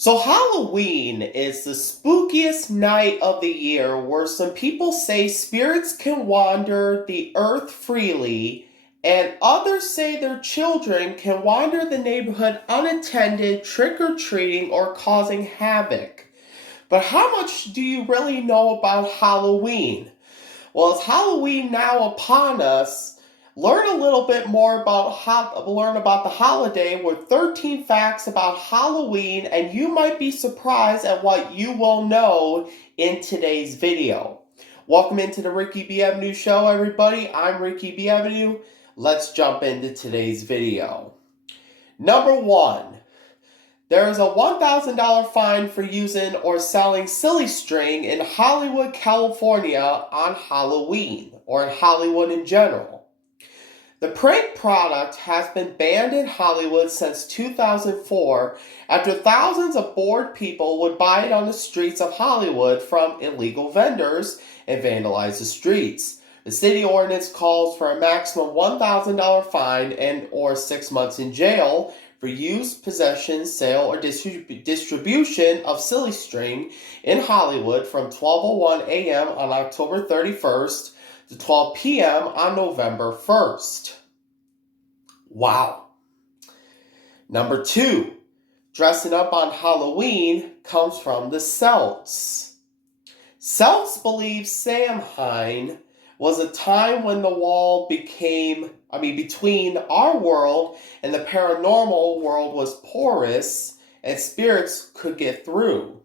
So Halloween is the spookiest night of the year where some people say spirits can wander the earth freely and others say their children can wander the neighborhood unattended, trick-or-treating or causing havoc. But how much do you really know about Halloween? Well, it's Halloween now upon us. Learn a little bit more about the holiday with 13 facts about Halloween, and you might be surprised at what you will know in today's video. Welcome into the Ricky Bienvenu Show, everybody. I'm Ricky Bienvenu. Let's jump into today's video. Number 1. There is a $1,000 fine for using or selling silly string in Hollywood, California on Halloween, or in Hollywood in general. The prank product has been banned in Hollywood since 2004 after thousands of bored people would buy it on the streets of Hollywood from illegal vendors and vandalize the streets. The city ordinance calls for a maximum $1,000 fine and or 6 months in jail for use, possession, sale, or distribution of silly string in Hollywood from 12:01 a.m. on October 31st to 12 p.m. on November 1st. Wow. Number 2. Dressing up on Halloween comes from the Celts. Celts believe Samhain was a time when the wall between our world and the paranormal world was porous and spirits could get through.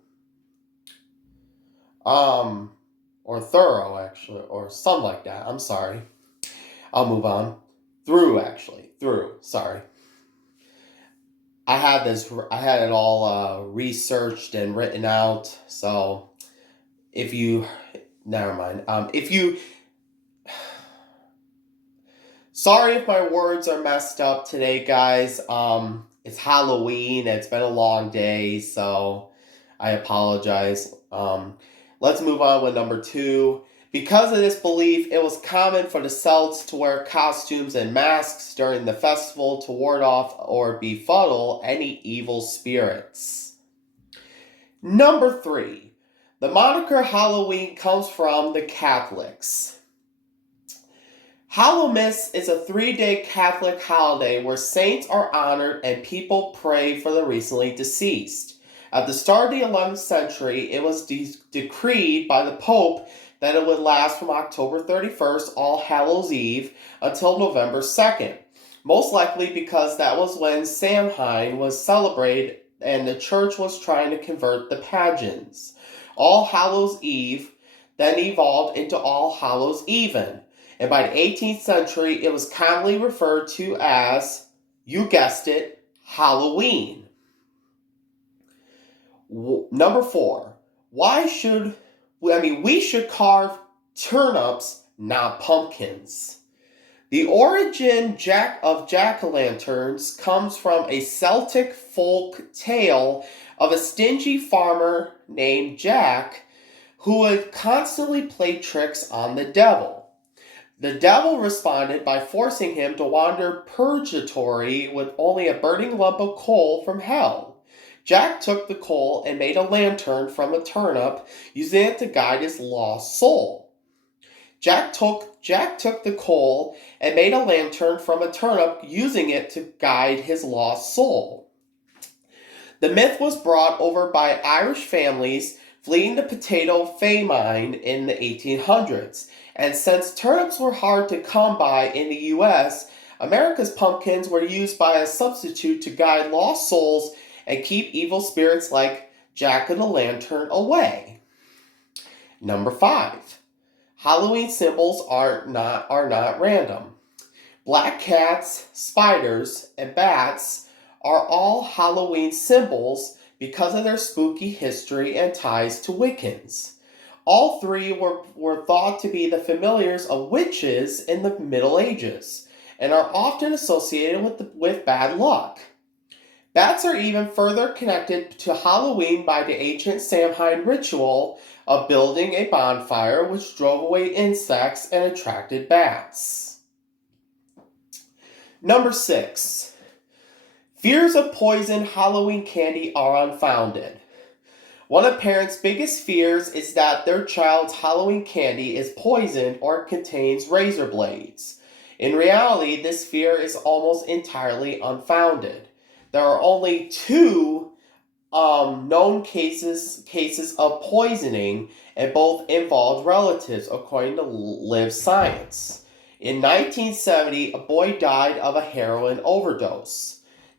Or thorough, actually, or something like that. I'm sorry. I'll move on. Through, sorry. I had it all researched and written out, so never mind. Sorry if my words are messed up today, guys. It's Halloween, it's been a long day, so I apologize. Let's move on with number 2. Because of this belief, it was common for the Celts to wear costumes and masks during the festival to ward off or befuddle any evil spirits. Number 3. The moniker Halloween comes from the Catholics. Hallowmas is a 3-day Catholic holiday where saints are honored and people pray for the recently deceased. At the start of the 11th century, it was decreed by the Pope that it would last from October 31st, All Hallows Eve, until November 2nd. Most likely because that was when Samhain was celebrated and the church was trying to convert the pagans. All Hallows Eve then evolved into All Hallows Even, and by the 18th century it was commonly referred to as, you guessed it, Halloween. Number 4. We should carve turnips, not pumpkins. The origin of jack-o'-lanterns comes from a Celtic folk tale of a stingy farmer named Jack who would constantly play tricks on the devil. The devil responded by forcing him to wander purgatory with only a burning lump of coal from hell. Jack took the coal and made a lantern from a turnip, using it to guide his lost soul. Jack took the coal and made a lantern from a turnip, using it to guide his lost soul. The myth was brought over by Irish families fleeing the potato famine in the 1800s, and since turnips were hard to come by in the U.S., America's pumpkins were used by a substitute to guide lost souls and keep evil spirits like Jack-o'-lantern away. Number 5. Halloween symbols are not random. Black cats, spiders, and bats are all Halloween symbols because of their spooky history and ties to Wiccans. All 3 were thought to be the familiars of witches in the Middle Ages and are often associated with bad luck. Bats are even further connected to Halloween by the ancient Samhain ritual of building a bonfire which drove away insects and attracted bats. Number 6. Fears of poison Halloween candy are unfounded. One of parents' biggest fears is that their child's Halloween candy is poisoned or contains razor blades. In reality, this fear is almost entirely unfounded. There are only two known cases of poisoning, and both involved relatives, according to Live Science. In 1970, a boy died of a heroin overdose.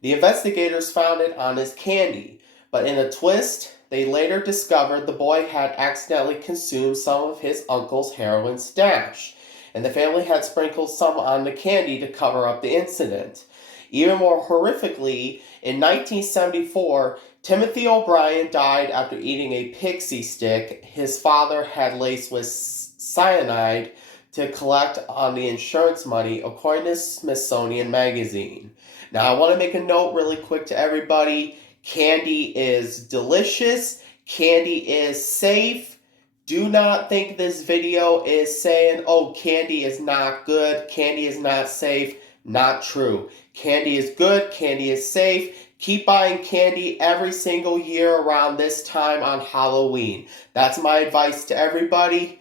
The investigators found it on his candy, but in a twist, they later discovered the boy had accidentally consumed some of his uncle's heroin stash, and the family had sprinkled some on the candy to cover up the incident. Even more horrifically, in 1974, Timothy O'Brien died after eating a pixie stick his father had laced with cyanide to collect on the insurance money, according to Smithsonian Magazine. Now, I want to make a note really quick to everybody. Candy is delicious. Candy is safe. Do not think this video is saying, oh, candy is not good. Candy is not safe. Not true. Candy is good. Candy is safe. Keep buying candy every single year around this time on Halloween. That's my advice to everybody.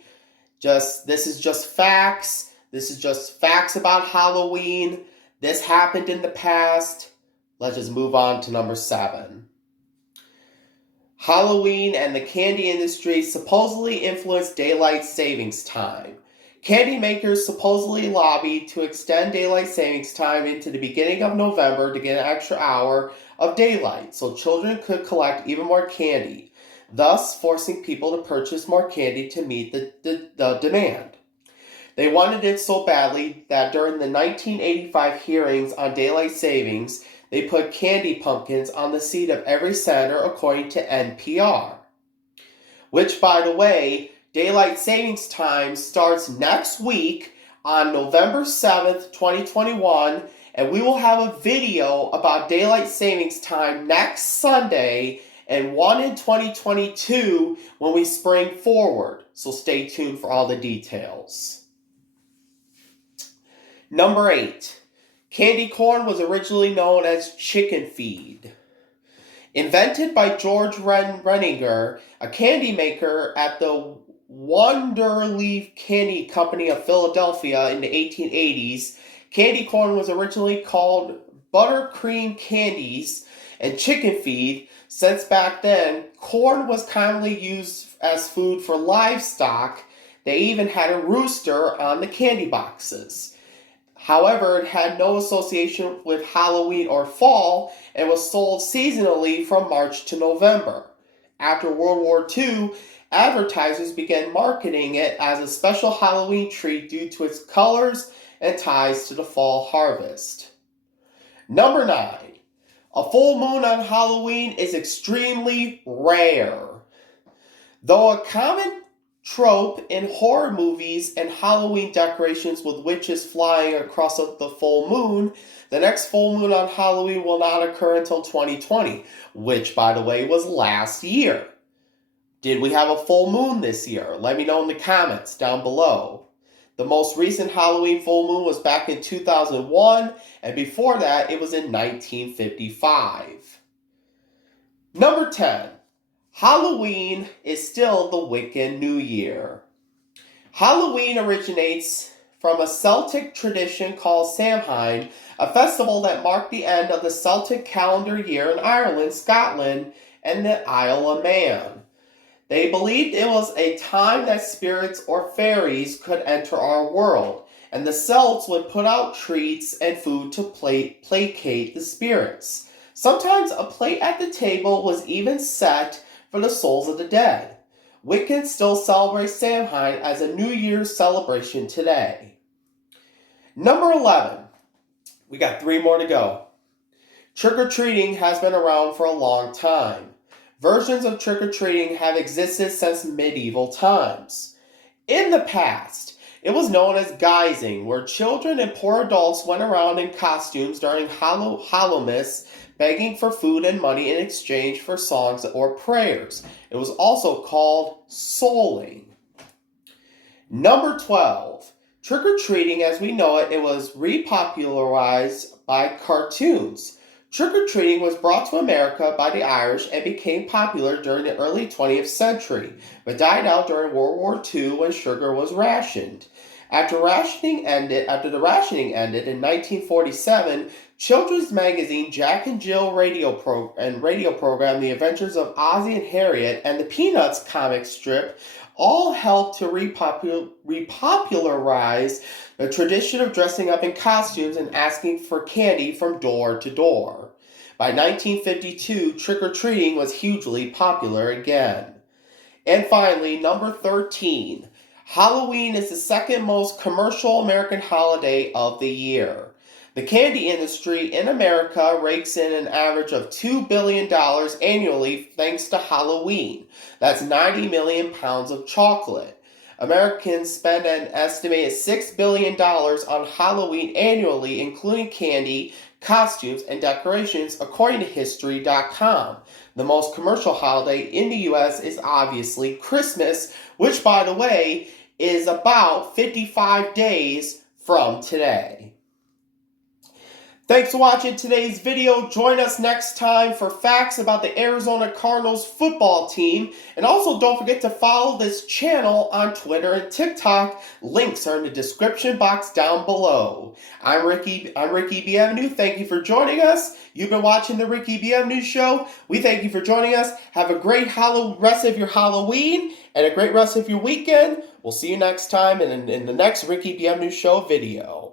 This is just facts. This is just facts about Halloween. This happened in the past. Let's just move on to number 7. Halloween and the candy industry supposedly influenced daylight savings time. Candy makers supposedly lobbied to extend daylight savings time into the beginning of November to get an extra hour of daylight so children could collect even more candy, thus forcing people to purchase more candy to meet the demand. They wanted it so badly that during the 1985 hearings on daylight savings, they put candy pumpkins on the seat of every senator, according to NPR. Which, by the way, daylight savings time starts next week on November 7th, 2021, and we will have a video about daylight savings time next Sunday and one in 2022 when we spring forward. So stay tuned for all the details. Number 8. Candy corn was originally known as chicken feed. Invented by George Renninger, a candy maker at the Wonderleaf Candy Company of Philadelphia in the 1880s, candy corn was originally called buttercream candies and chicken feed. Since back then, corn was commonly used as food for livestock. They even had a rooster on the candy boxes. However, it had no association with Halloween or fall and was sold seasonally from March to November. After World War II, advertisers began marketing it as a special Halloween treat due to its colors and ties to the fall harvest. Number 9. A full moon on Halloween is extremely rare. Though a common trope in horror movies and Halloween decorations with witches flying across the full moon, the next full moon on Halloween will not occur until 2020, which, by the way, was last year. Did we have a full moon this year? Let me know in the comments down below. The most recent Halloween full moon was back in 2001, and before that, it was in 1955. Number 10. Halloween is still the Wiccan New Year. Halloween originates from a Celtic tradition called Samhain, a festival that marked the end of the Celtic calendar year in Ireland, Scotland, and the Isle of Man. They believed it was a time that spirits or fairies could enter our world, and the Celts would put out treats and food to placate the spirits. Sometimes a plate at the table was even set for the souls of the dead. Wiccans still celebrate Samhain as a New Year's celebration today. Number 11. We got 3 more to go. Trick-or-treating has been around for a long time. Versions of trick-or-treating have existed since medieval times. In the past, it was known as guising, where children and poor adults went around in costumes during Hallowmas, begging for food and money in exchange for songs or prayers. It was also called souling. Number 12. Trick-or-treating as we know it was repopularized by cartoons. Trick-or-treating was brought to America by the Irish and became popular during the early 20th century, but died out during World War II when sugar was rationed. After the rationing ended in 1947, children's magazine Jack and Jill radio program The Adventures of Ozzie and Harriet and the Peanuts comic strip all helped to repopularize the tradition of dressing up in costumes and asking for candy from door to door. By 1952, trick-or-treating was hugely popular again. And finally, number 13. Halloween is the second most commercial American holiday of the year. The candy industry in America rakes in an average of $2 billion annually thanks to Halloween. That's 90 million pounds of chocolate. Americans spend an estimated $6 billion on Halloween annually, including candy, costumes, and decorations, according to History.com. The most commercial holiday in the U.S. is obviously Christmas, which, by the way, is about 55 days from today. Thanks for watching today's video. Join us next time for facts about the Arizona Cardinals football team. And also don't forget to follow this channel on Twitter and TikTok. Links are in the description box down below. I'm Ricky Bienvenu. Thank you for joining us. You've been watching the Ricky Bienvenu Show. We thank you for joining us. Have a great rest of your Halloween and a great rest of your weekend. We'll see you next time in the next Ricky Bienvenu Show video.